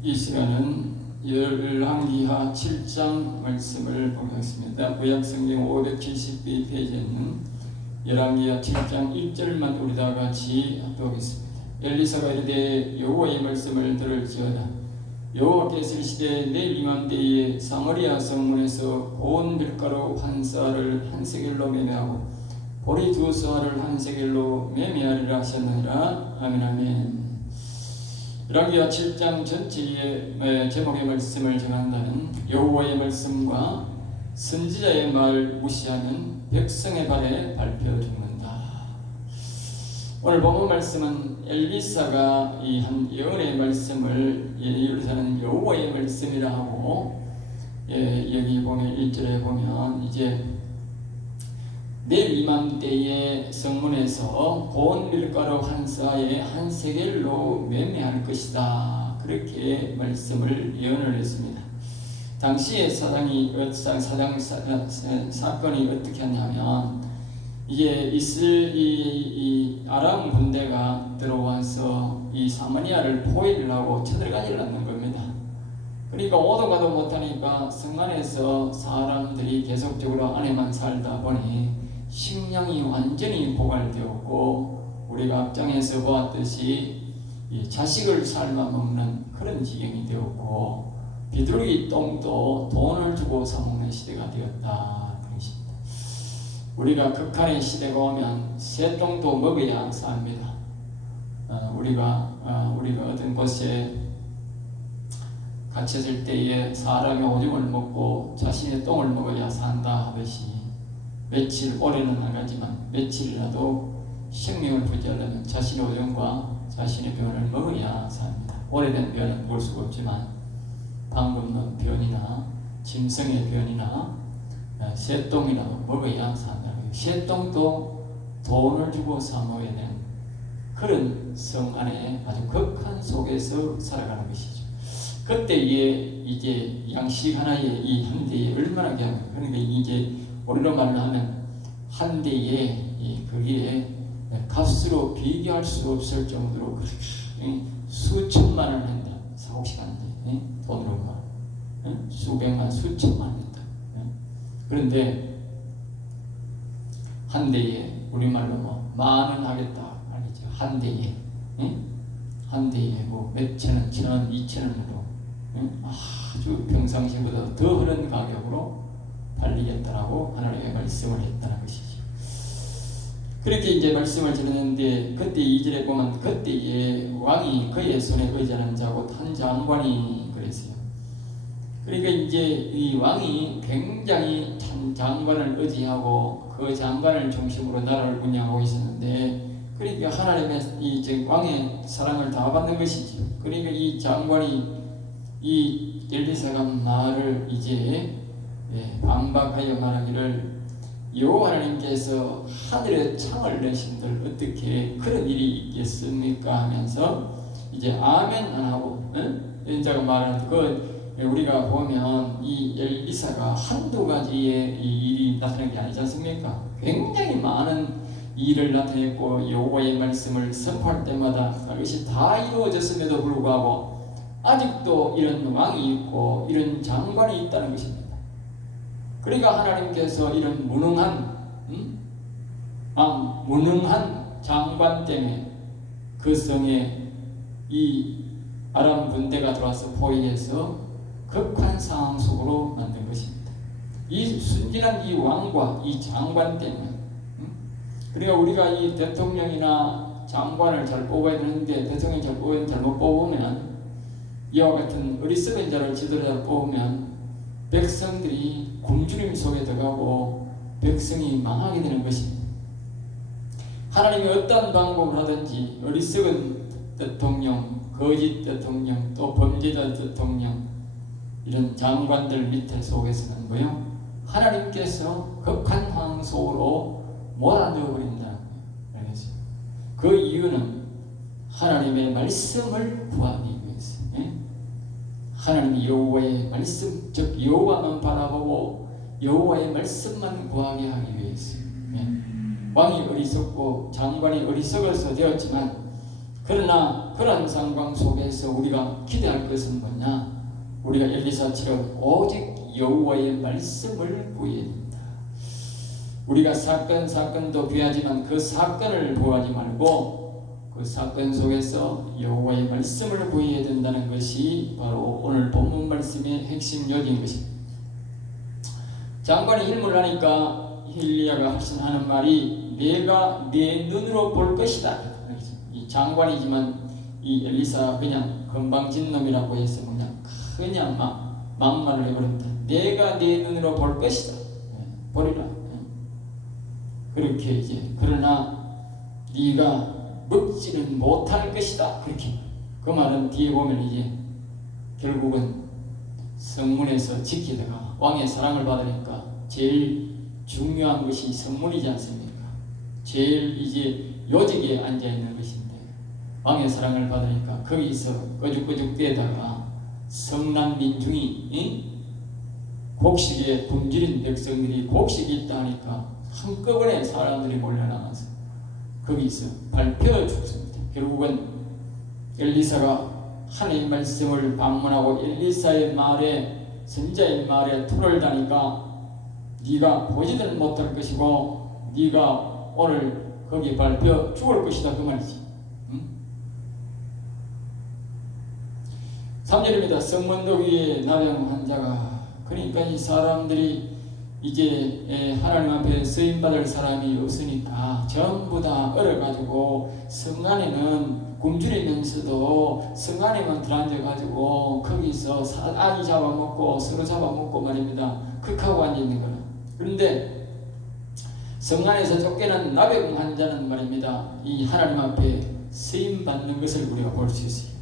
이 시간은 열왕기하 7장 말씀을 보겠습니다. 구약성경 572페이지에는 열왕기하 7장 1절만 우리 다 같이 합독하겠습니다. 엘리사가 이르되 여호와의 말씀을 들을지어다. 여호와께서 이르시되 내일 이맘때에 사마리아 성문에서 고운 밀가루 한 쌀을 한 세겔로 매매하고 보리 두 쌀을 한 세겔로 매매하리라 하셨느니라. 아멘. 아멘. 열왕기하 7장 전체의 제목의 말씀을 전한다는 여호와의 말씀과 선지자의 말 무시하는 백성의 발에 밟혀 죽는다. 오늘 본문 말씀은 엘리사가 이 한 예언의 말씀을 예언하는 여호와의 말씀이라 하고, 여기 보면 1절에 보면 이제 내일 이맘때에 성문에서 고운 밀가루 한 사에 한 세겔로 매매할 것이다. 그렇게 말씀을 예언을 했습니다. 당시에 사건이 어떻게 하냐면, 이게 이 아람 군대가 들어와서 이 사마리아를 포위를 하고 쳐들어가지를 않는 겁니다. 그러니까 오도 가도 못하니까 성 안에서 사람들이 계속적으로 안에만 살다 보니 식량이 완전히 고갈되었고, 우리가 앞장에서 보았듯이 자식을 삶아 먹는 그런 지경이 되었고, 비둘기 똥도 돈을 주고 사먹는 시대가 되었다. 그것입니다. 우리가 극한의 시대가 오면 새똥도 먹어야 삽니다. 우리가 어떤 곳에 갇혔을 때에 사람의 오줌을 먹고 자신의 똥을 먹어야 산다 하듯이, 며칠, 오래는 안 가지만 며칠이라도 생명을 부지하려면 자신의 오줌과 자신의 변을 먹어야 삽니다. 오래된 변은 먹을 수가 없지만 방금 넣은 변이나 짐승의 변이나 새똥이라도 먹어야 산다. 새똥도 돈을 주고 사 먹어야 되는 그런 성 안에 아주 극한 속에서 살아가는 것이죠. 그때에 이제 양식 하나에 이 한 대에 얼마나 귀한, 그러니까 이제 우리로 말로 하면 한 대에 그게 값으로 비교할 수 없을 정도로 수천만 원 한다. 혹시 안 돼. 돈으로 수백만, 수천만 원 했다. 그런데 한 대에 우리말로 만원 하겠다 아니죠. 한 대에 한 대에 몇천 원, 천 원, 이천 원으로 아주 평상시보다 더 흐른 가격으로 팔리겠다라고 하나님의 말씀을 했다는 것이죠. 그렇게 이제 말씀을 드렸는데, 그때 2절에 보면 그때에 왕이 그의 손에 의지하는 자고 한 장관이 그랬어요. 그러니까 이제 이 왕이 굉장히 장관을 의지하고 그 장관을 중심으로 나라를 운영하고 있었는데, 그러니까 하나님의 이 왕의 사랑을 다 받는 것이죠. 그러니까 이 장관이 이 엘리사가 말을 이제 반박하여 말하기를, 여호와 하나님께서 하늘에 창을 내신들 어떻게 그런 일이 있겠습니까 하면서 이제 아멘 안 하고 인자가 말하는 우리가 보면 이 엘리사가 한두 가지의 이 일이 나타난 게 아니지 않습니까? 굉장히 많은 일을 나타냈고, 여호와의 말씀을 선포할 때마다 그것이 다 이루어졌음에도 불구하고 아직도 이런 왕이 있고 이런 장관이 있다는 것입니다. 그러니까 하나님께서 이런 무능한 장관 때문에 그 성에 이 아람 군대가 들어와서 포위해서 극한 상황 속으로 만든 것입니다. 이 순진한 이 왕과 이 장관 때문에. 그러니까 우리가 이 대통령이나 장관을 잘 뽑아야 되는데, 대통령 잘 뽑으면 잘못 뽑으면, 이와 같은 어리석은 자를 제대로 잘 뽑으면 백성들이 굶주림 속에 들어가고 백성이 망하게 되는 것입니다. 하나님이 어떤 방법을 하든지 어리석은 대통령, 거짓 대통령, 또 범죄자 대통령, 이런 장관들 밑에 속에서는 뭐요? 하나님께서 극한 상황 속으로 몰아넣어 버린다는 거예요. 그 이유는 하나님의 말씀을 구하기 위해서. 하나님 여호와의 말씀, 즉 여호와만 바라보고 여호와의 말씀만 구하게 하기 위해서. 왕이 어리석고 장관이 어리석어서 되었지만 그러나 그런 상황 속에서 우리가 기대할 것은 뭐냐? 우리가 엘리사처럼 오직 여호와의 말씀을 구해야 된다. 우리가 사건도 귀하지만 그 사건을 구하지 말고 그 사건 속에서 여호와의 말씀을 구해야 된다는 것이 바로 오늘 본문 말씀의 핵심 요지인 것입니다. 장관이 힘을 하니까 엘리야가 하는 말이 내가 내 눈으로 볼 것이다. 이 장관이지만 이 엘리사 그냥 건방진 놈이라고 해서 그냥 막말을 해버렸다. 내가 내 눈으로 볼 것이다. 보리라. 그렇게 이제 그러나 네가 먹지는 못할 것이다. 그렇게 그 말은 뒤에 보면 이제 결국은 성문에서 지키다가 왕의 사랑을 받으니까 제일 중요한 것이 성문이지 않습니까? 제일 이제 요직에 앉아 있는 것인데 왕의 사랑을 받으니까 거기서 꺼죽꺼죽대다가 성난 민중이 곡식에 굶주린 백성들이 곡식이 있다 하니까 한꺼번에 사람들이 몰려나가서 거기서 밟혀 죽습니다. 결국은 엘리사가 하나님의 말씀을 반문하고 엘리사의 말에 선지자의 말에 토를 다니까 네가 보지들 못할 것이고 네가 오늘 거기 밟혀 죽을 것이다 그 말이지. 3절입니다. 성문도 위에 나병 환자가 그러니까 이 사람들이 이제 하나님 앞에 쓰임받을 사람이 없으니까 전부 다 얼어가지고 성 안에는 굶주리면서도 성 안에만 들어앉아가지고 거기서 아기 잡아먹고 서로 잡아먹고 말입니다. 극하고 앉아있는 거는. 그런데 성 안에서 쫓겨난 나병 환자는 말입니다. 이 하나님 앞에 쓰임받는 것을 우리가 볼 수 있어요.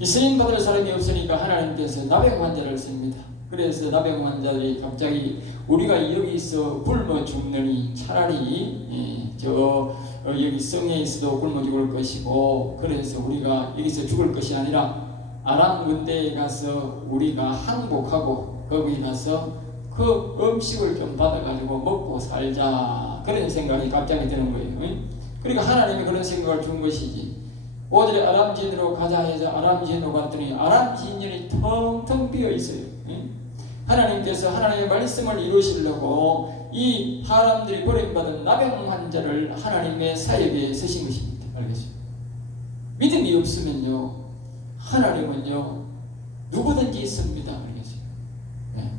이 쓰임받을 사람이 없으니까 하나님께서 나병 환자를 씁니다. 그래서 나병 환자들이 갑자기 우리가 여기서 굶어 죽느니 차라리 여기 성에 있어도 굶어 죽을 것이고 그래서 우리가 여기서 죽을 것이 아니라 아람 군대에 가서 우리가 항복하고 거기 가서 그 음식을 좀 받아가지고 먹고 살자 그런 생각이 갑자기 드는 거예요. 그러니까 하나님이 그런 생각을 준 것이지. 5절에 아람 지인으로 가자 해서 아람 지인으로 갔더니 아람 지인이 텅텅 비어 있어요. 하나님께서 하나님의 말씀을 이루시려고 이 사람들이 버림받은 나병 환자를 하나님의 사역에 쓰신 것입니다. 알겠죠? 믿음이 없으면요 하나님은요 누구든지 있습니다. 알겠죠? 네.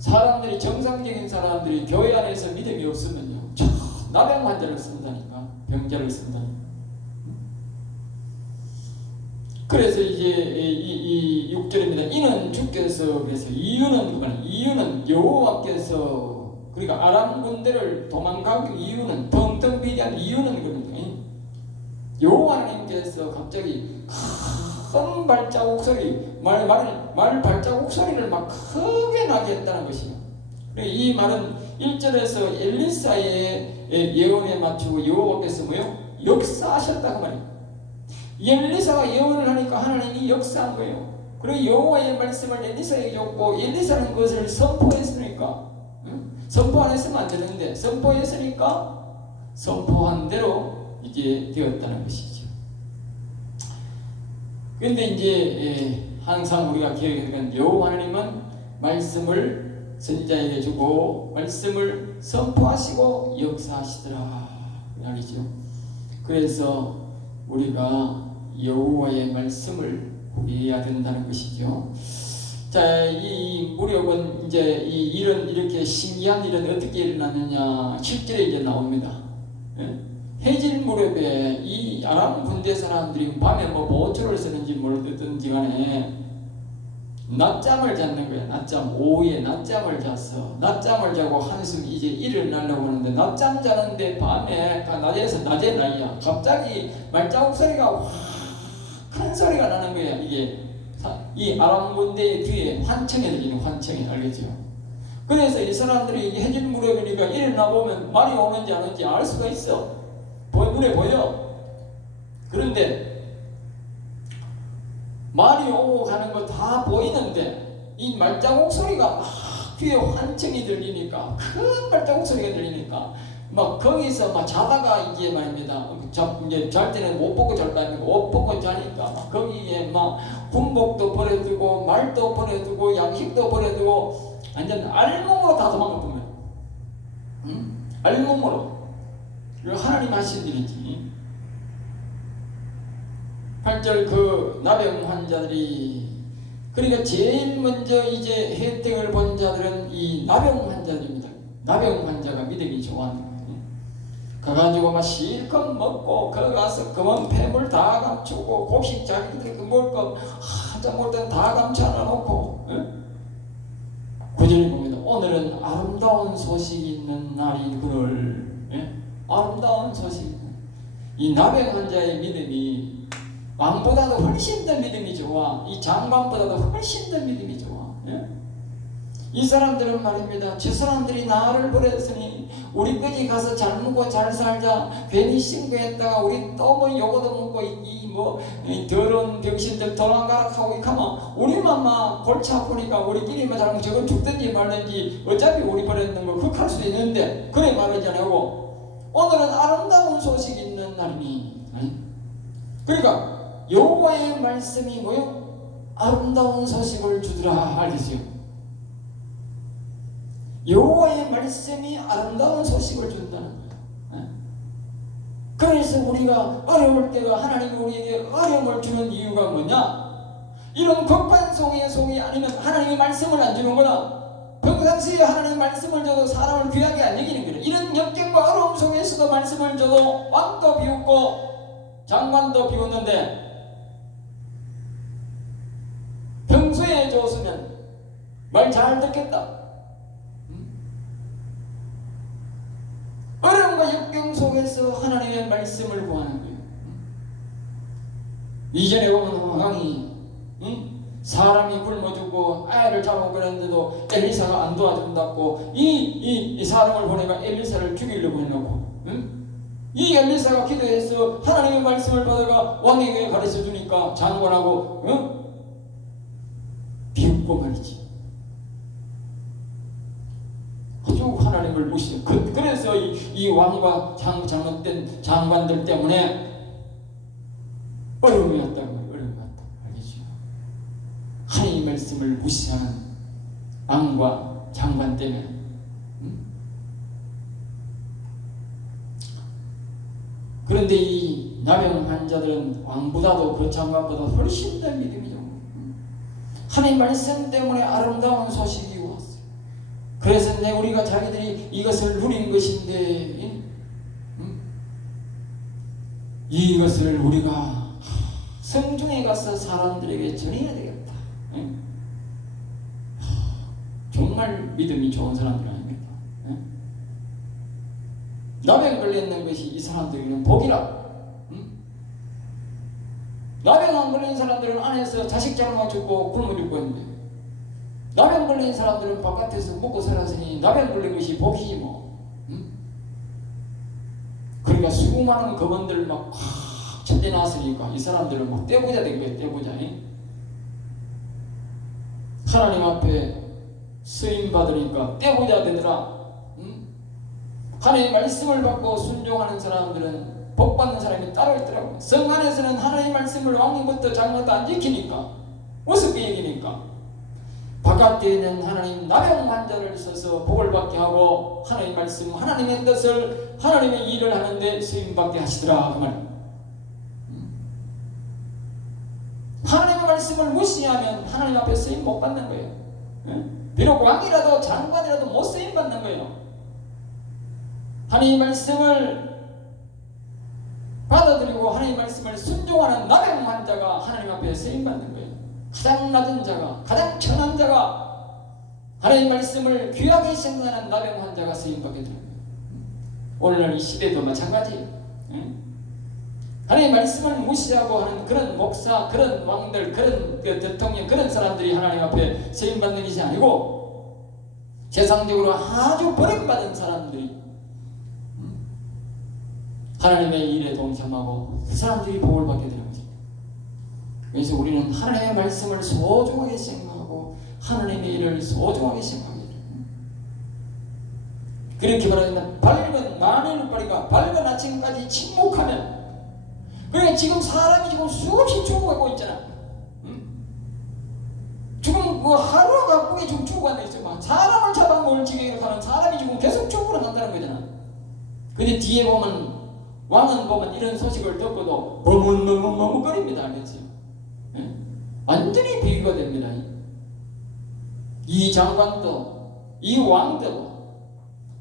사람들이 정상적인 사람들이 교회 안에서 믿음이 없으면요 나병 환자를 쓴다니까 병자를 쓴다니까. 그래서 이제 이 6절입니다. 이는 주께서 그래서 이유는 여호와께서 그러니까 아람 군대를 도망가기 이유는 텅텅 비지 않은 이유는 그런데 여호와 하나님께서 갑자기 큰 발자국 소리 말 발자국 소리를 막 크게 나게 했다는 것이에요. 이 말은 1절에서 엘리사의 예언에 맞추고 여호와께서 뭐요? 역사하셨다 그 말이에요. 엘리사가 예언을 하니까 하나님이 역사한 거예요. 그리고 여호와의 말씀을 엘리사에게 줬고 엘리사는 그것을 선포했으니까 선포 안 했으면 안 되는데 선포했으니까 선포한 대로 이제 되었다는 것이죠. 그런데 이제 항상 우리가 기억해야 되는 여호와 하나님은 말씀을 선지자에게 주고 말씀을 선포하시고 역사하시더라 말이죠. 그래서 우리가 여호와의 말씀을 구해야 된다는 것이죠. 자, 이 무렵은 이제 이렇게 신기한 일은 어떻게 일어났느냐 7절에 이제 나옵니다. 해질 무렵에 이 아람 군대 사람들이 밤에 뭐 보초를 쓰는지 모르든지 간에 낮잠을 잤는 거야. 낮잠, 오후에 낮잠을 잤어. 낮잠을 자고 한숨 이제 일어나려고 하는데 낮잠 자는데 밤에 낮에 나이야. 갑자기 말자국 소리가 확 큰 소리가 나는 거야. 이게 이 아람 군대의 뒤에 환청이 들리는 환청이 알겠죠? 그래서 이 사람들이 해질 무렵이니까 일어나 보면 말이 오는지 안 오는지 알 수가 있어. 눈에 보여. 그런데 말이 오고 가는 거 다 보이는데 이 말자국 소리가 막 귀에 환청이 들리니까 큰 말자국 소리가 들리니까 막 거기서 막 자다가 이제 말입니다. 이제 잘 때는 옷 벗고 잘 거 아닙니까? 옷 벗고 자니까 막 거기에 막 군복도 버려두고 말도 버려두고 양식도 버려두고 완전 알몸으로 다 도망갈 겁니다. 응? 알몸으로. 하나님 하신 일이지. 8절 그 나병 환자들이, 그러니까 제일 먼저 이제 혜택을 본 자들은 이 나병 환자들입니다. 나병 환자가 믿음이 좋아하는 거예요. 가가지고 막 실컷 먹고 거 가서 검은 폐물 다 감추고 곡식 자기들 먹을 거 한자 먹을 때는 다 감춰 놓고. 구절에 봅니다. 오늘은 아름다운 소식이 있는 날이거늘. 아름다운 소식. 이 나병 환자의 믿음이 왕보다도 훨씬 더 믿음이 좋아. 이 장관보다도 훨씬 더 믿음이 좋아. 이 사람들은 말입니다. 저 사람들이 나를 버렸으니 우리까지 가서 잘 먹고 잘 살자. 괜히 신고했다가 우리 또 뭐 요거도 먹고 이 더러운 병신들 도망가라 하고 이카면 우리만 막 골치 아프니까 우리끼리만 잘못 저건 죽든지 말든지 어차피 우리 버렸는 거 흑할 수도 있는데 그래 말하지 않고 오늘은 아름다운 소식이 있는 날이니. 그러니까 여호와의 말씀이 뭐요? 아름다운 소식을 주더라. 알겠어요? 여호와의 말씀이 아름다운 소식을 준다는 거예요. 그래서 우리가 어려울 때가 하나님이 우리에게 어려움을 주는 이유가 뭐냐? 이런 급한 속이 아니면 하나님의 말씀을 안 주는 거나 평상시에 하나님의 말씀을 줘도 사람을 귀하게 안 여기는 거예요. 이런 역경과 어려움 속에서도 말씀을 줘도 왕도 비웃고 장관도 비웃는데 평소에 줬으면 말 잘 듣겠다. 어려움과 역경 속에서 하나님의 말씀을 구하는 거예요. 이전에 보면 왕이 사람이 굶어 죽고 아이를 잡고 그랬는데도 엘리사가 안 도와준다고 이 사람을 보내가 엘리사를 죽이려고 해놓고 이 엘리사가 기도해서 하나님의 말씀을 받아가 왕에게 가르쳐 주니까 장관하고 비웃고 말이지. 아주 하나님을 무시해. 그래서 이 왕과 잘못된 장관들 때문에 어려움이 왔다는 거예요. 어려움이 왔다. 알겠죠? 하나님의 말씀을 무시하는 왕과 장관 때문에. 그런데 이 나병 환자들은 왕보다도 그 장관보다 훨씬 더 믿음이 좋은 하나님 말씀 때문에 아름다운 소식이 왔어요. 그래서 우리가 자기들이 이것을 누린 것인데 이것을 우리가 성중에 가서 사람들에게 전해야 되겠다. 정말 믿음이 좋은 사람들 아닙니까? 나병 걸렸는 것이 이 사람들에게는 복이라. 나병 안 걸린 사람들은 안에서 자식 잘못 죽고 굶어 죽고 있는데 나병 걸린 사람들은 바깥에서 먹고 살았으니 나병 걸린 것이 복이지 뭐. 그러니까 수많은 검은들 막 천대 나왔으니까 이 사람들은 막 떼부자 된 거예요. 떼부자. 하나님 앞에 쓰임 받으니까 떼부자 되더라. 하나님의 말씀을 받고 순종하는 사람들은 복받는 사람이 따로 있더라고요. 성 안에서는 하나님의 말씀을 왕부터 장관도 안 지키니까 우습게 얘기니까 바깥에는 하나님 나병 환자를 써서 복을 받게 하고 하나님의 말씀 하나님의 뜻을 하나님의 일을 하는데 쓰임받게 하시더라. 그 말. 하나님의 말씀을 무시하면 하나님 앞에 쓰임 못 받는 거예요. 비록 왕이라도 장관이라도 못 쓰임 받는 거예요. 하나님의 말씀을 받아들이고 하나님의 말씀을 순종하는 나병 환자가 하나님 앞에 쓰임받는 거예요. 가장 낮은 자가, 가장 천한 자가 하나님의 말씀을 귀하게 생각하는 나병 환자가 쓰임받게 되는 거예요. 오늘날 이 시대도 마찬가지예요. 하나님의 말씀을 무시하고 하는 그런 목사, 그런 왕들, 그런 대통령, 그런 사람들이 하나님 앞에 쓰임받는 것이 아니고 세상적으로 아주 버림받은 사람들이 하나님의 일에 동참하고 그 사람들이 복을 받게 되는 거죠. 그래서 우리는 하나님의 말씀을 소중하게 생각하고 하나님의 일을 소중하게 생각해야 돼요. 그렇게 말하면 밝은 마늘 뿌리가 밝은 아침까지 침묵하면, 그러니까 지금 사람이 지금 수없이 죽어가고 있잖아. 지금 뭐 하루가 바쁘게 지금 죽어가고 있어. 막 사람을 잡아먹을 지경으로 가는 사람이 지금 계속 죽으러 간다는 거잖아. 근데 뒤에 보면 왕은 보면 이런 소식을 듣고도 머뭇머뭇거립니다. 알겠어요? 예? 완전히 비교가 됩니다. 이 장관도 이 왕도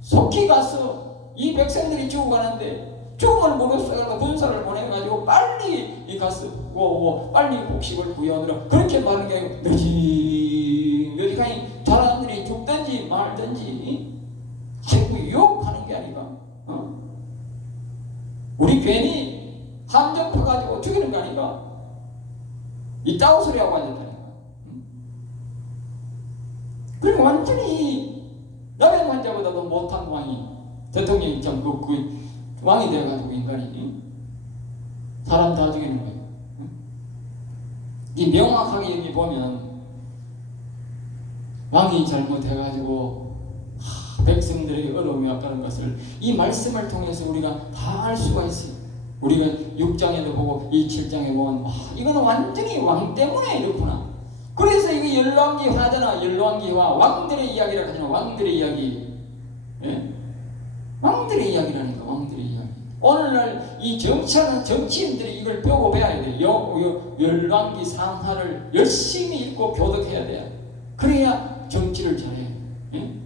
속히 가서 이 백성들이 죽어가는데 죽음을 무릅쓰고 군사를 보내가지고 빨리 가서 빨리 곡식을 구해오느라 그렇게 말하는 게 아니고 느릿느릿하니 사람들이 죽든지 말든지 아이고 유혹하는 게 아니가. 우리 괜히 함정 파가지고 죽이는 거 아닌가? 이따구 소리하고 앉았다니까. 그리고 완전히 남의 환자보다도 못한 왕이 대통령이 참 그 왕이 되어가지고 인간이 사람 다 죽이는 거예요. 이 명확하게 여기 보면 왕이 잘못해가지고 백성들에게 어려움이 왔다는 것을 이 말씀을 통해서 우리가 다 알 수가 있어요. 우리가 6장에도 보고 이 7장에 보면 이거는 완전히 왕 때문에 이렇구나. 그래서 이게 열왕기화잖아. 열왕기화 왕들의 이야기라고 하잖아. 왕들의 이야기. 예? 왕들의 이야기라니까. 왕들의 이야기. 오늘날 이 정치하는 정치인들이 이걸 배우고 배워야 돼. 열왕기 상하를 열심히 읽고 교독해야 돼. 그래야 정치를 잘해. 예?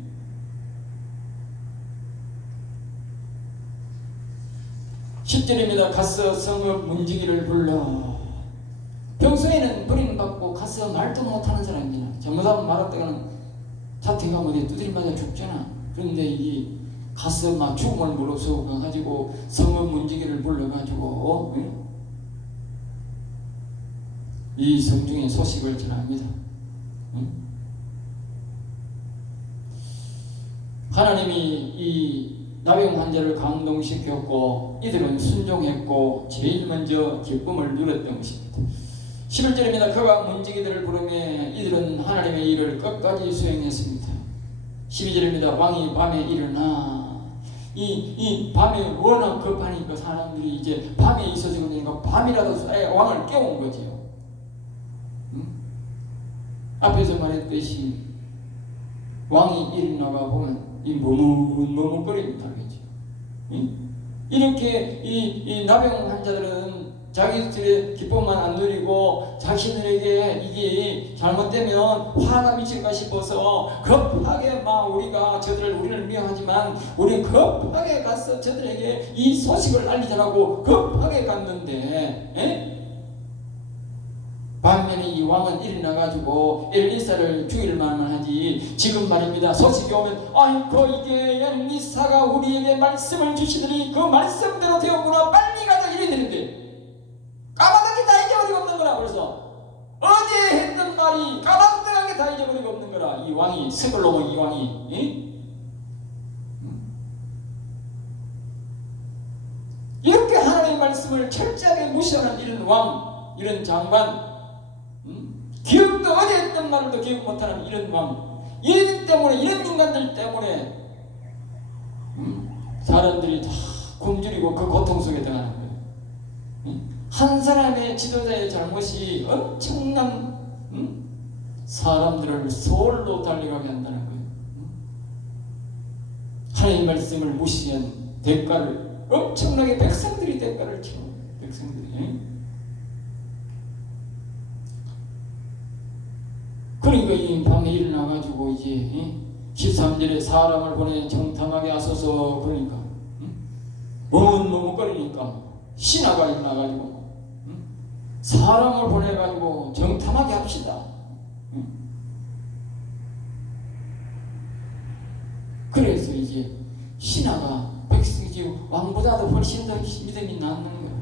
10절입니다. 가서 성읍 문지기를 불러. 평소에는 버림받고 가서 말도 못하는 사람이잖아. 잘못하면 말했다가는 자퇴가 어디 두드려 맞아 죽잖아. 그런데 이 가서 막 죽음을 무릅쓰고 가지고 성읍 문지기를 불러가지고 이 성중의 소식을 전합니다. 하나님이 이 나병 환자를 감동시켰고 이들은 순종했고 제일 먼저 기쁨을 누렸던 것입니다. 11절입니다. 그가 문지기들을 부르며 이들은 하나님의 일을 끝까지 수행했습니다. 12절입니다. 왕이 밤에 일어나 이 밤에 워낙 급하니까 사람들이 이제 밤에 있어지고 되니까 밤이라도 왕을 깨운 거지요. 앞에서 말했듯이 왕이 일어나가 보면 이 머뭇머뭇거립니다. 알겠죠? 이렇게 이 나병 환자들은 자기들의 기쁨만 안 누리고 자신들에게 이게 잘못되면 화가 미칠까 싶어서 급하게 막 우리를 미워하지만 우리는 급하게 가서 저들에게 이 소식을 알리자라고 급하게 갔는데 반면에 이 왕은 일어나가지고 엘리사를 죽일 만만 하지. 지금 말입니다. 소식이 오면 아이고 이게 엘리사가 우리에게 말씀을 주시더니 그 말씀대로 되었구나 빨리 가자 이래 되는데 까마득히 다 잊어버리고 없는 거라. 벌써 어제 했던 말이 까마득하게 다 잊어버리고 없는 거라. 이 왕이 스글로몬 이 왕이 이렇게 하나님의 말씀을 철저하게 무시하는 이런 왕, 이런 장관, 기억도 어제 했던 말도 기억 못하는 이런 왕, 이런 때문에 이런 인간들 때문에 사람들이 다 굶주리고 그 고통 속에 들어가는 거예요. 한 사람의 지도자의 잘못이 엄청난 사람들을 소홀로 달려가게 한다는 거예요. 하나님의 말씀을 무시한 대가를 엄청나게 백성들이 대가를 치는 거예요. 백성들이. 그러니까 이 밤에 일어나가지고 이제 13절에 사람을 보내 정탐하게 하소서. 그러니까 머뭇머뭇거리니까 신하가 일어나가지고 사람을 보내가지고 정탐하게 합시다. 그래서 이제 신하가 백성이 왕보다도 훨씬 더 믿음이 남는 거야.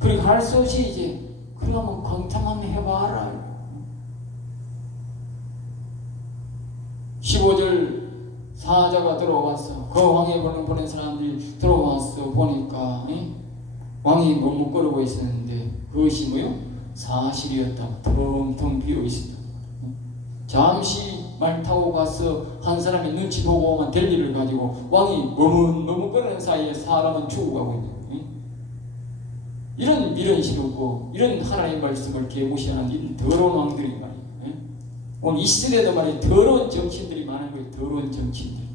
그리고 할 수 없이 이제 그러면 정탐 한번 해봐라. 15절 사자가 들어와서 그 왕의 보낸 사람들이 들어와서 보니까 왕이 머뭇거리고 있었는데 그것이 뭐요? 사실이었다. 텅텅 비어 있었다. 잠시 말 타고 가서 한 사람이 눈치 보고 오면 될 일을 가지고 왕이 머뭇머뭇거리는 사이에 사람은 죽어가고 있는 거예요. 이런 미련스럽고 이런 하나님의 말씀을 개무시하는 이런 더러운 왕들이 말이에요. 오늘 이 시대에도 말이에요. 더러운 정치인들이 많은 거예요. 더러운 정치인들.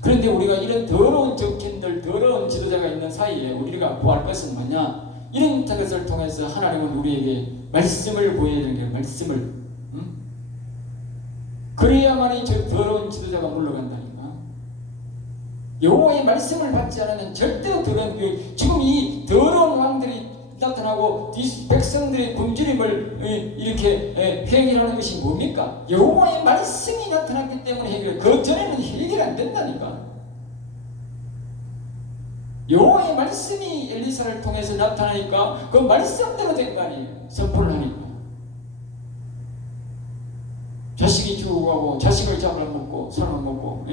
그런데 우리가 이런 더러운 정치인들, 더러운 지도자가 있는 사이에 우리가 구할 것은 뭐냐? 이런 것을 통해서 하나님은 우리에게 말씀을 보여야 되는 거예요. 말씀을. 그래야만이 저 더러운 지도자가 물러간다니까. 여호와의 말씀을 받지 않으면 절대로 더러운, 지금 이 더러운 왕들이 나타나고 백성들의 굶주림을 이렇게 해결하는 것이 뭡니까? 여호와의 말씀이 나타났기 때문에 해결해. 그 전에는 해결 안 된다니까. 여호와의 말씀이 엘리사를 통해서 나타나니까 그 말씀대로 된 거 아니에요. 선포를 하니까. 자식이 죽어가고 자식을 잡아먹고 사람먹고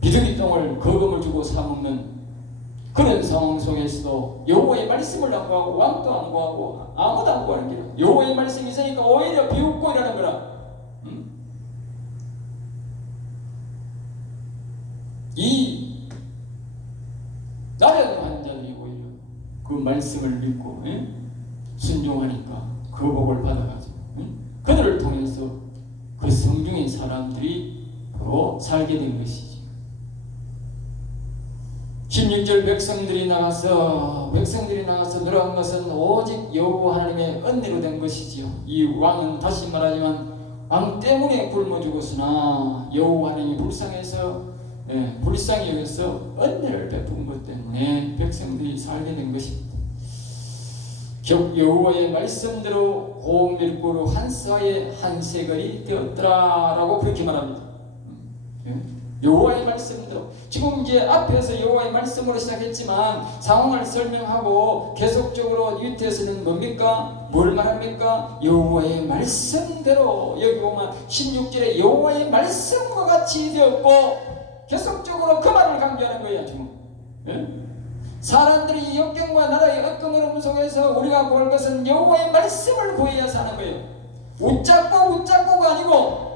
비둘기 똥을 거금을 주고 사먹는 그런 상황 속에서도 여호와의 말씀을 안 구하고 왕도 안 구하고 아무도 안 구하는 게 여호와의 말씀이 있으니까 오히려 비웃고 이러는 거라. 이 나련 환자들이 오히려 그 말씀을 믿고 순종하니까 그 복을 받아가지고 그들을 통해서 그 성중의 사람들이 바로 살게 된 것이지. 16절 백성들이 나가서 들어간 것은 오직 여호와 하나님의 은혜로 된 것이지요. 이 왕은 다시 말하지만 왕 때문에 굶어 죽었으나 여호와 하나님이 불쌍히 여겨서 은혜를 베푼 것 때문에 백성들이 살게 된 것입니다. 여호와의 말씀대로 고밀고로 한 쌍에 한 세겔이 되었더라라고 그렇게 말합니다. 여호와의 말씀대로 지금 이제 앞에서 여호와의 말씀으로 시작했지만 상황을 설명하고 계속적으로 유태에서는 뭡니까? 뭘 말합니까? 여호와의 말씀대로 여기 보면 16절에 여호와의 말씀과 같이 되었고 계속적으로 그 말을 강조하는 거예요. 지금 사람들이 역경과 나라의 억금으로 속에서 우리가 구할 것은 여호와의 말씀을 구해야 사는 거예요. 웃자고가 아니고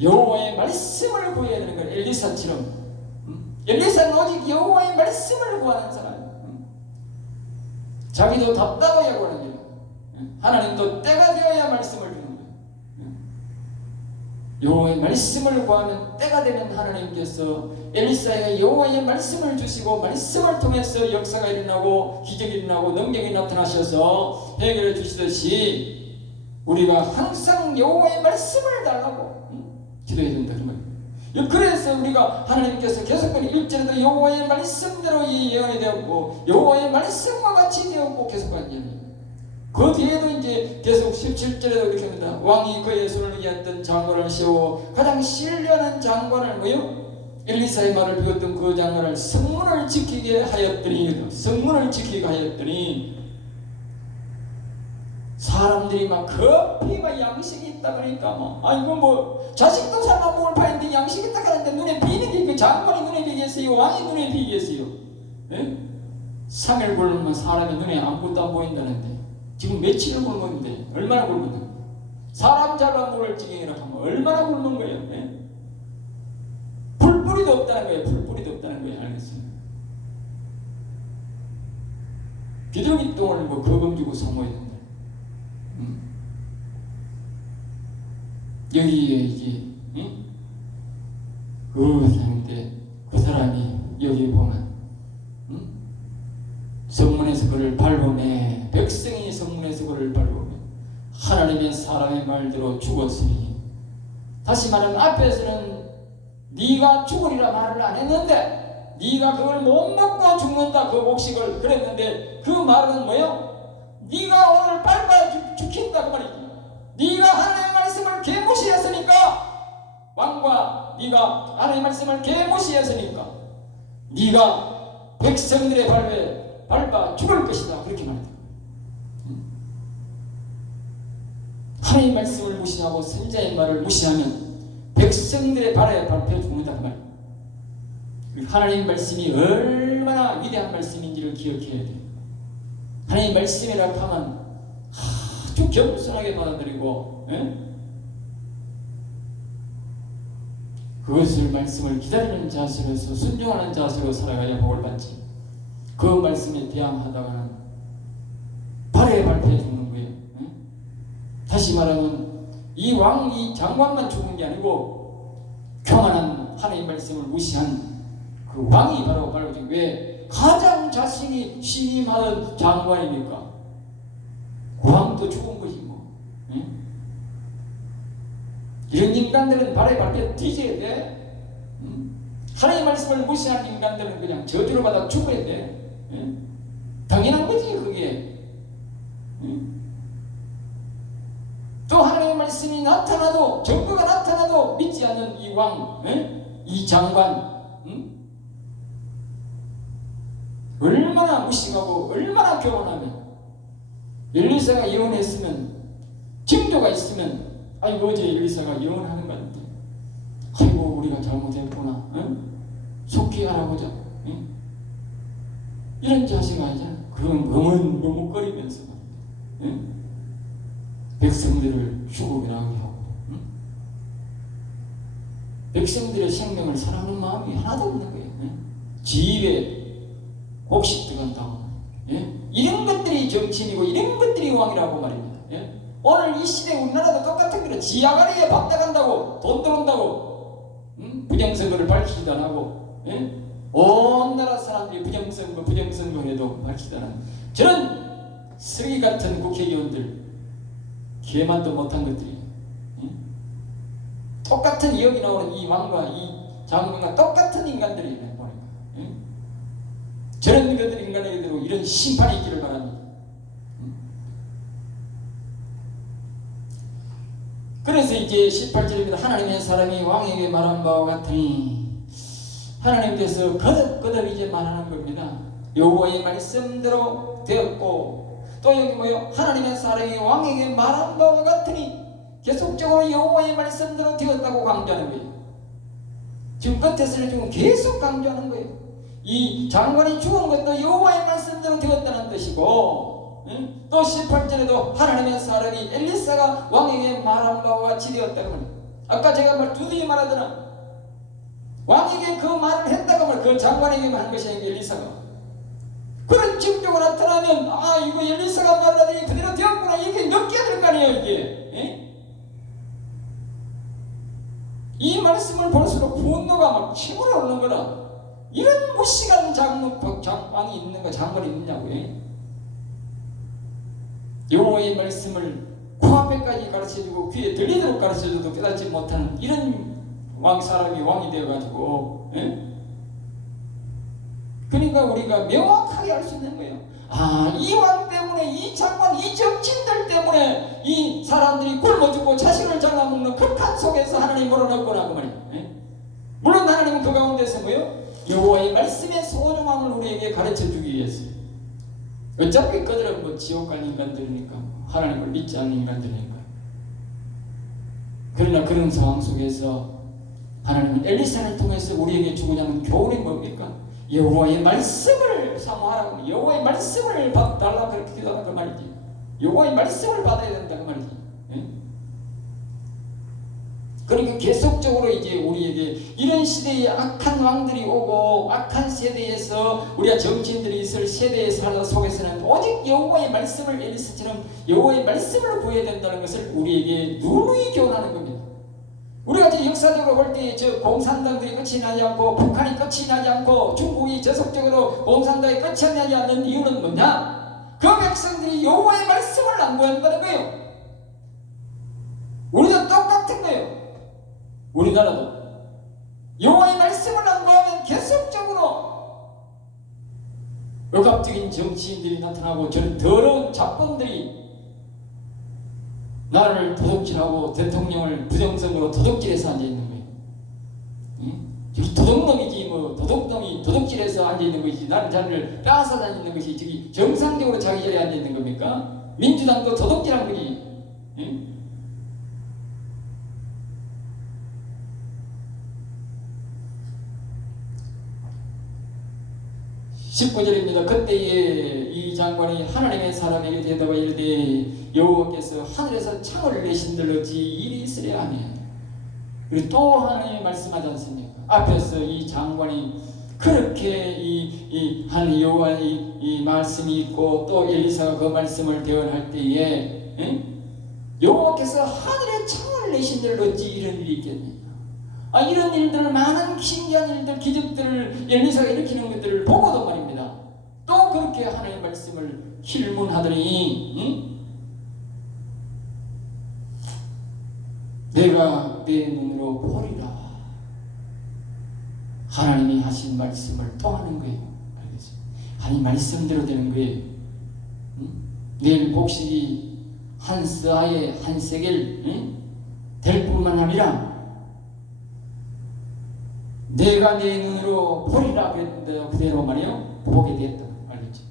여호와의 말씀을 구해야 되는 거예요. 엘리사처럼. 엘리사는 오직 여호와의 말씀을 구하는 사람이에요. 자기도 답답해야 구하는 거예요. 하나님도 때가 되어야 말씀을 주는 거예요. 여호와의 말씀을 구하면 때가 되면 하나님께서 엘리사에게 여호와의 말씀을 주시고 말씀을 통해서 역사가 일어나고 기적이 일어나고 능력이 나타나셔서 해결해 주시듯이 우리가 항상 여호와의 말씀을 달라고 기도해야 된다 그 말이에요. 그래서 우리가 하나님께서 계속적으로 1절에도 여호와의 말씀대로 이 예언이 되었고 여호와의 말씀과 같이 되었고 계속한 예언이에요. 그 뒤에도 이제 계속 17절에도 이렇게 합니다. 왕이 그의 손을 위했던 장관을 세워 가장 신뢰하는 장관을 엘리사의 말을 비웠던 그 장관을 성문을 지키게 하였더니 사람들이 막 급히 막 양식이 있다 그러니까 자식도 살만 먹을 파인데 양식이 있다 하는데 눈에 비는 게 그 장관이 눈에 비겠어요? 왕이 눈에 비겠어요? 3일 굶으면 사람의 눈에 아무것도 안 보인다는데 지금 며칠을 굶었는데 얼마나 굶었는데 사람 잡아 먹을 지경이라 하면 얼마나 굶은 거예요? 풀뿌리도 없다는 거예요. 알겠습니다. 비둘기 똥을 거금 주고 사모해야 된다. 여기에 이제 그 사람이 여기 보면 성문에서 그를 밟으매 백성이 성문에서 그를 밟으매 하나님의 사람의 말대로 죽었으니 다시 말하면 앞에서는 네가 죽으리라 말을 안 했는데 네가 그걸 못 먹고 죽는다 그 곡식을 그랬는데 그 말은 뭐예요? 네가 오늘 밟아 죽힌다 그 말이지. 네가 하나님의 말씀을 개무시했으니까 왕과 네가 하나님의 말씀을 개무시했으니까 네가 백성들의 발에 밟아 죽을 것이다 그렇게 말합니다. 하나님의 말씀을 무시하고 선지자의 말을 무시하면 백성들의 발에 밟혀 죽는다 그 말이에요. 하나님의 말씀이 얼마나 위대한 말씀인지를 기억해야 돼요. 하나님의 말씀이라 하면 아주 겸손하게 받아들이고, 그것을 말씀을 기다리는 자세로서 순종하는 자세로 살아가야 복을 받지. 그 말씀에 대항하다가는 발에 발표해 죽는 거예요. 다시 말하면 이 장관만 죽은 게 아니고 교만한 하나님의 말씀을 무시한 그 왕이 바로 지금 왜 가장 자신이 신임하던 장관이니까 그 왕도 죽은 것이고, 이런 인간들은 발에 발표 뒤져야 돼. 하나님의 말씀을 무시한 인간들은 그냥 저주를 받아 죽어야 돼. 당연한 거지 그게. 또 하나님의 말씀이 나타나도, 증거가 나타나도 믿지 않는 이 왕, 이 장관, 얼마나 무식하고 얼마나 교만하면, 엘리사가 예언했으면, 징조가 있으면 아이고 어제 엘리사가 예언하는 건데 아이고 우리가 잘못했구나, 속히 알아보자, 이런 자식 아니잖아. 그건 머뭇머뭇거리면서 백성들을 죽음이라고 하고, 백성들의 생명을 사랑하는 마음이 하나도 없는 거예요. 지입에 곡식 들어간다고, 이런 것들이 정치인이고 이런 것들이 왕이라고 말입니다. 오늘 이 시대 우리나라도 똑같은 거예요. 지하가리에 밥 나간다고, 돈 들어온다고, 부정선거를 밝히지도 안 하고, 온 나라 사람들이 부정선거 해도 밝히지도 않은 저런 쓰레기 같은 국회의원들, 기회만도 못한 것들이, 똑같은 여기 나오는 이 왕과 이 장관과 똑같은 인간들이 보니까, 저런 것들 인간에게도 이런 심판이 있기를 바랍니다. 그래서 이제 18절입니다. 하나님의 사람이 왕에게 말한 바와 같으니, 하나님께서 거듭 이제 말하는 겁니다. 여호와의 말씀대로 되었고, 또 여기 뭐요? 하나님의 사람이 왕에게 말한 바와 같으니, 계속적으로 여호와의 말씀대로 되었다고 강조하는 거예요. 지금 끝에서는 지금 계속 강조하는 거예요. 이 장관이 죽은 것도 여호와의 말씀대로 되었다는 뜻이고, 또 18절에도 하나님의 사람이 엘리사가 왕에게 말한 바와 같이 되었다고 합니다. 아까 제가 두드리 말하더나 왕에게 그 말을 했다고 말, 그 장관에게만 한 것이 아니고 엘리사가. 그런 징조가 나타나면 이거 엘리사가 말하더니 그대로 되었구나, 이렇게 느껴야 될 거 아니에요. 이게 이 말씀을 볼수록 분노가 막 치밀어 오르는 거라. 이런 무식한 장관이 있는 거, 장관이 있느냐고요. 여호와의 말씀을 코앞에까지 가르쳐주고 귀에 들리도록 가르쳐줘도 깨닫지 못하는 이런 사람이 왕이 되어가지고, 그러니까 우리가 명확하게 알 수 있는 거예요. 이 왕 때문에, 이 장관, 이 정치인들 때문에 이 사람들이 굶어 죽고 자식을 잘라먹는 극한 속에서 하나님 몰아넣었구나 그 말이에요. 물론 하나님은 그 가운데서 뭐예요? 여호와의 말씀의 소중함을 우리에게 가르쳐주기 위해서. 어차피 그들은 뭐 지옥 갈 인간들이니까, 하나님을 믿지 않는 인간들이니까. 그러나 그런 상황 속에서 하나님은 엘리사를 통해서 우리에게 주고자 하는 교훈이 뭡니까? 여호와의 말씀을 사모하라고, 여호와의 말씀을 달라 그렇게 기도하는 그 말이지. 여호와의 말씀을 받아야 된다 그 말이지. 그러니까 계속적으로 이제 우리에게 이런 시대에 악한 왕들이 오고 악한 세대에서 우리가 정치인들이 있을 세대의 살아 속에서는 오직 여호와의 말씀을, 엘리사처럼 여호와의 말씀을 구해야 된다는 것을 우리에게 누누이 교훈하는 겁니다. 우리가 이제 역사적으로 볼 때 저 공산당들이 끝이 나지 않고, 북한이 끝이 나지 않고, 중국이 저속적으로 공산당이 끝이 나지 않는 이유는 뭐냐? 그 백성들이 여호와의 말씀을 안 구한다는 거예요. 우리도 똑같은 거예요. 우리나라도 여호와의 말씀을 안 구하면 계속적으로 억압적인 정치인들이 나타나고, 저런 더러운 잡범들이 나라를 도둑질하고 대통령을 부정선거로 도둑질해서 앉아있는 거예요. 저기 도둑놈이지, 뭐 도둑놈이 도둑질해서 앉아있는 것이지, 나는 자리를 빼앗아 다니는 것이 저기 정상적으로 자기 자리에 앉아있는 겁니까? 민주당도 도둑질한 거지. 19절입니다. 그때에 이 장관이 하나님의 사람에게 대답하여 이르되 여호와께서 하늘에서 창을 내신들 어찌 일이 있으랴 하니. 그리고 또 하나님이 말씀하지 않습니까? 앞에서 이 장관이 그렇게 한 여호와의 이 말씀이 있고 또 엘리사가 그 말씀을 대언할 때에 여호와께서 하늘에 창을 내신들 어찌 이런 일이 있겠느냐. 이런 일들을, 많은 신기한 일들, 기적들을 엘리사가 일으키는 것들을 보고도 말입니다. 또 그렇게 하나님의 말씀을 힐문하더니 내가 내 눈으로 보리라. 하나님이 하신 말씀을 또 하는 거예요. 알겠어요? 아니 말씀대로 되는 거예요. 내일 곡식이 한 스아에 한 세겔 될 뿐만 아니라 내가 내 눈으로 보리라 그랬는데 그대로 말이에요. 보게 되었다. 알겠죠?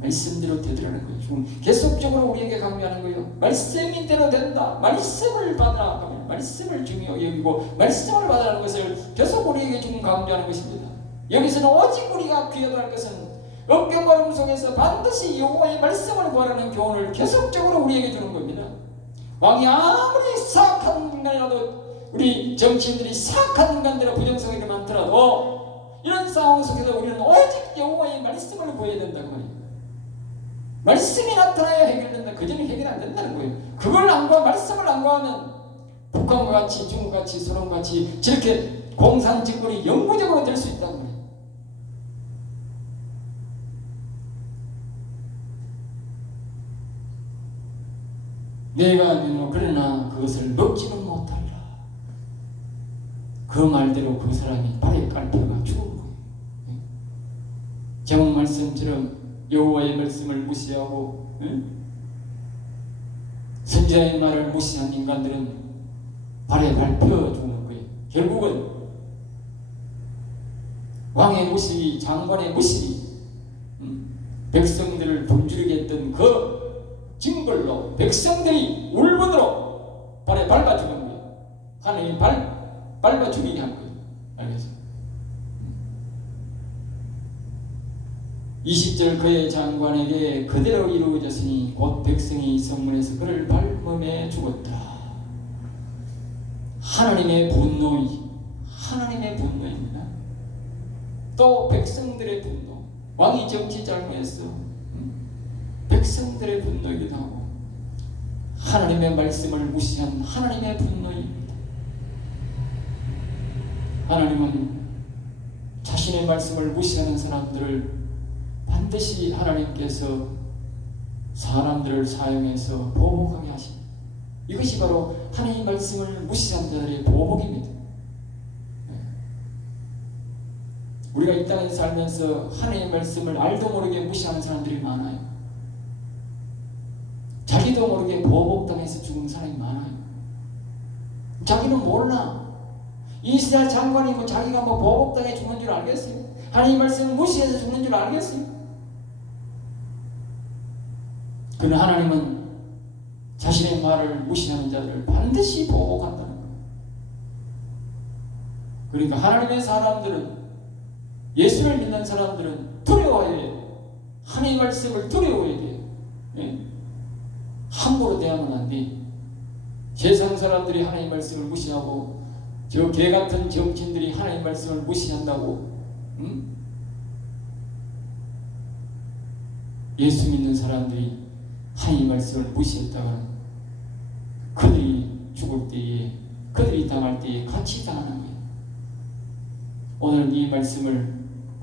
말씀대로 되더라는 거예요. 지금 계속적으로 우리에게 강조하는 거예요. 말씀인대로 된다. 말씀을 받으라. 말씀을 중요히 여기고 말씀을 받으라는 것을 계속 우리에게 지금 강조하는 것입니다. 여기서는 오직 우리가 귀하다는 것은 억경걸음 속에서 반드시 여호와의 말씀을 구하라는 교훈을 계속적으로 우리에게 주는 겁니다. 왕이 아무리 사악한 인간이라도, 우리 정치인들이 사악한 인간들의 부정성이 많더라도 이런 상황 속에서 우리는 오직 여호와의 말씀을 구해야 된다는 거예요. 말씀이 나타나야 해결된다. 그전에 해결 안 된다는 거예요. 그걸 안 구하, 말씀을 안 구하면 북한과 같이 중국과 같이 소련과 같이 저렇게 공산정권이 영구적으로 될 수 있다는 거예요. 내가 그러나 그것을 먹지는 못하리라. 그 말대로 그 사람이 발에 깔혀가 죽은 거예요. 정 말씀처럼 여호와의 말씀을 무시하고 선지자의 말을 무시한 인간들은 발에 밟혀 죽는 거예요. 결국은 왕의 무시기, 장관의 무시기, 백성들을 굶주리게 했던 그 징벌로 백성들이 울분으로 발에 밟아 죽은 거예요. 하나님이 밟아 죽이게 한 거예요. 알겠죠? 20절 그의 장관에게 그대로 이루어졌으니 곧 백성이 성문에서 그를 밟음에 죽었다. 하나님의 분노입니다. 또 백성들의 분노. 왕이 정치 잘못했어. 백성들의 분노이기도 하고 하나님의 말씀을 무시한 하나님의 분노입니다. 하나님은 자신의 말씀을 무시하는 사람들을 반드시 하나님께서 사람들을 사용해서 보복하게 하십니다. 이것이 바로 하나님의 말씀을 무시한 자들의 보복입니다. 우리가 이 땅에 살면서 하나님의 말씀을 알도 모르게 무시하는 사람들이 많아요. 자기도 모르게 보복당해서 죽은 사람이 많아요. 자기는 몰라. 이스라엘 장관이 자기가 보복당해 죽는 줄 알겠어요? 하나님 말씀을 무시해서 죽는 줄 알겠어요? 그러나 하나님은 자신의 말을 무시하는 자들을 반드시 보복한다는 거예요. 그러니까 하나님의 사람들은, 예수를 믿는 사람들은 두려워해야 돼요. 하나님의 말씀을 두려워해야 돼요. 함부로 대하면 안 돼. 세상 사람들이 하나님 말씀을 무시하고 저 개같은 정치인들이 하나님 말씀을 무시한다고 예수 믿는 사람들이 하나님 말씀을 무시했다가는 그들이 죽을 때에, 그들이 당할 때에 같이 당하는 거예요. 오늘 이 말씀을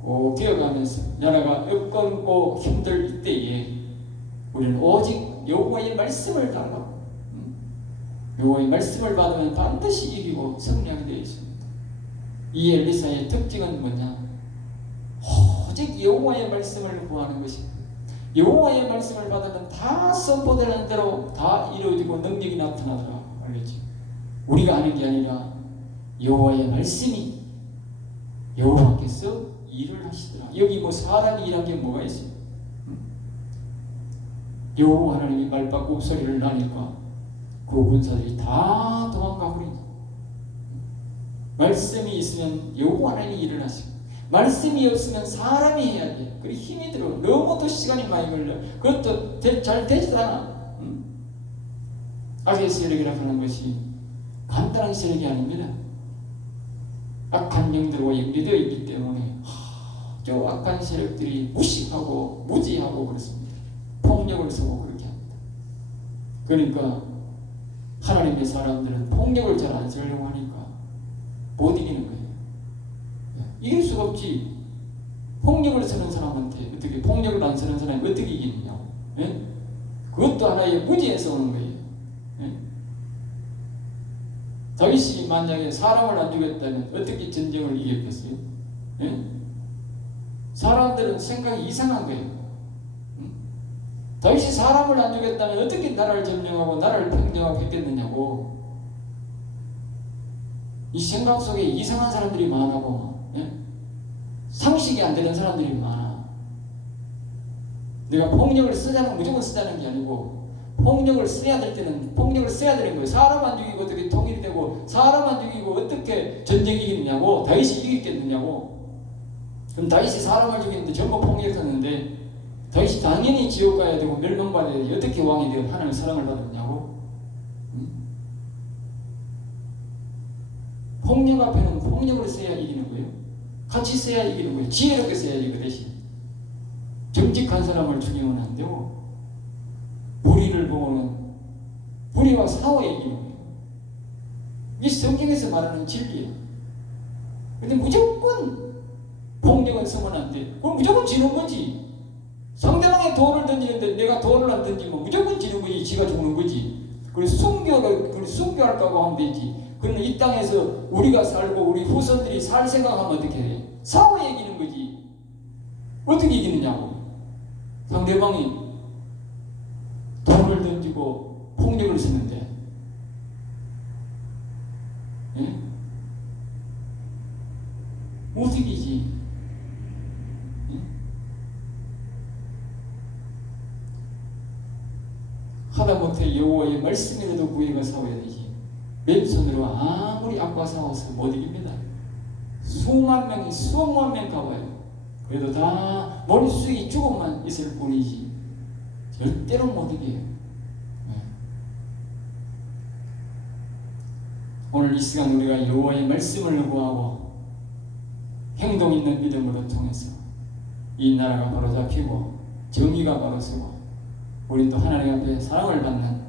꼭 기억하면서 나라가 없고 힘들 때에 우리는 오직 여호와의 말씀을 따라 여호와의 말씀을 받으면 반드시 이기고 승리하게 되어 있습니다. 이 엘리사의 특징은 뭐냐? 오직 여호와의 말씀을 구하는 것입니다. 여호와의 말씀을 받으면 다 선포되는 대로 다 이루어지고 능력이 나타나더라. 알겠지? 우리가 하는 게 아니라 여호와의 말씀이 여호와께서 일을 하시더라. 여기 사람이 일한 게 뭐가 있어요? 여호와 하나님이 말받고 소리를 나니까 그 군사들이 다 도망가고 있다. 말씀이 있으면 여호와 하나님이 일을 하시고, 말씀이 없으면 사람이 해야 돼. 그리고 힘이 들어. 너무 또 시간이 많이 걸려. 그것도 잘 되지도 않아. 악의 세력이라고 하는 것이 간단한 세력이 아닙니다. 악한 영들과 연계되어 있기 때문에 저 악한 세력들이 무식하고 무지하고 그렇습니다. 폭력을 쓰고 그렇게 합니다. 그러니까 하나님의 사람들은 폭력을 잘 안 쓰려고 하니까 못 이기는 거예요. 이길 수가 없지. 폭력을 쓰는 사람한테 어떻게, 폭력을 안 쓰는 사람이 어떻게 이기느냐고. 예? 그것도 하나의 무지에서 오는 거예요. 예? 다윗이 만약에 사람을 안 죽였다면 어떻게 전쟁을 이겼겠어요? 예? 사람들은 생각이 이상한 거예요. 다윗이 사람을 안 죽였다면 어떻게 나라를 점령하고 나라를 평정하고 했겠느냐고. 이 생각 속에 이상한 사람들이 많아고, 예? 상식이 안 되는 사람들이 많아. 내가 폭력을 쓰자는, 무조건 쓰자는 게 아니고, 폭력을 써야 될 때는 폭력을 써야 되는 거예요. 사람 안 죽이고 어떻게 통일이 되고, 사람 안 죽이고 어떻게 전쟁이 이기느냐고, 다윗이 이기겠느냐고. 그럼 다윗이 사람을 죽이는데 전부 폭력했는데, 다윗이 당연히 지옥 가야 되고 멸망받아야 되지. 어떻게 왕이 되어 하나님의 사랑을 받았냐고. 폭력 앞에는 폭력을 써야 이기는 거예요. 같이 써야 이기는 거예요. 지혜롭게 써야지. 그 대신 정직한 사람을 죽이면 안 되고, 불의를 보고는 불의와 싸워야 이기는 거예요. 이 성경에서 말하는 진리예요. 근데 무조건 폭력을 쓰면 안 돼. 그럼 무조건 지는 거지. 상대방의 돌을 던지는데 내가 돌을 안 던지면 무조건 지는 거지. 지가 죽는 거지. 그래서 순교할까고 하면 되지. 그러면 이 땅에서 우리가 살고 우리 후손들이 살 생각하면 어떻게 해? 싸워야 이기는 거지. 어떻게 이기느냐고. 상대방이 돌을 던지고 폭력을 쓰는데, 예? 못 이기지. 예? 하다못해 여호와의 말씀이라도 구해가 싸워야 되지. 맨손으로 아무리 악과 싸워서 못 이깁니다. 수만 명이 수억만 명 가봐요. 그래도 다 머릿속에 죽음만 있을 뿐이지 절대로 못 이겨요. 네. 오늘 이 시간 우리가 여호와의 말씀을 구하고 행동 있는 믿음으로 통해서 이 나라가 바로 잡히고 정의가 바로 서고 우리도 하나님 앞에 사랑을 받는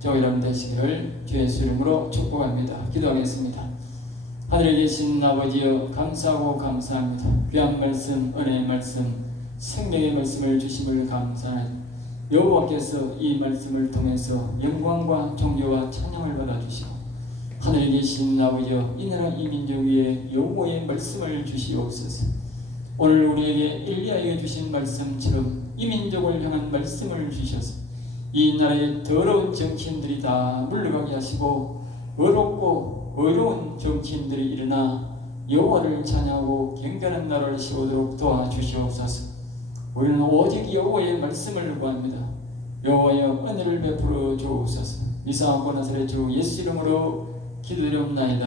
저와 여러분 되시기를 주의 이름으로 축복합니다. 기도하겠습니다. 하늘에 계신 아버지여, 감사하고 감사합니다. 귀한 말씀, 은혜의 말씀, 생명의 말씀을 주심을 감사하니 여호와께서 이 말씀을 통해서 영광과 존귀와 찬양을 받아주시고, 하늘에 계신 아버지여, 이 나라 이 민족 위에 여호와의 말씀을 주시옵소서. 오늘 우리에게 엘리야에게 주신 말씀처럼 이 민족을 향한 말씀을 주셔서 이 나라의 더러운 정치인들이 다 물러가게 하시고, 어렵고 어려운 정치인들이 일어나 여호와를 찬양하고 경배하는 나라를 세우도록 도와주시옵소서. 우리는 오직 여호와의 말씀을 구합니다. 여호와여, 은혜를 베풀어 주옵소서. 이상하고 나사렛 주 예수 이름으로 기도드리옵나이다.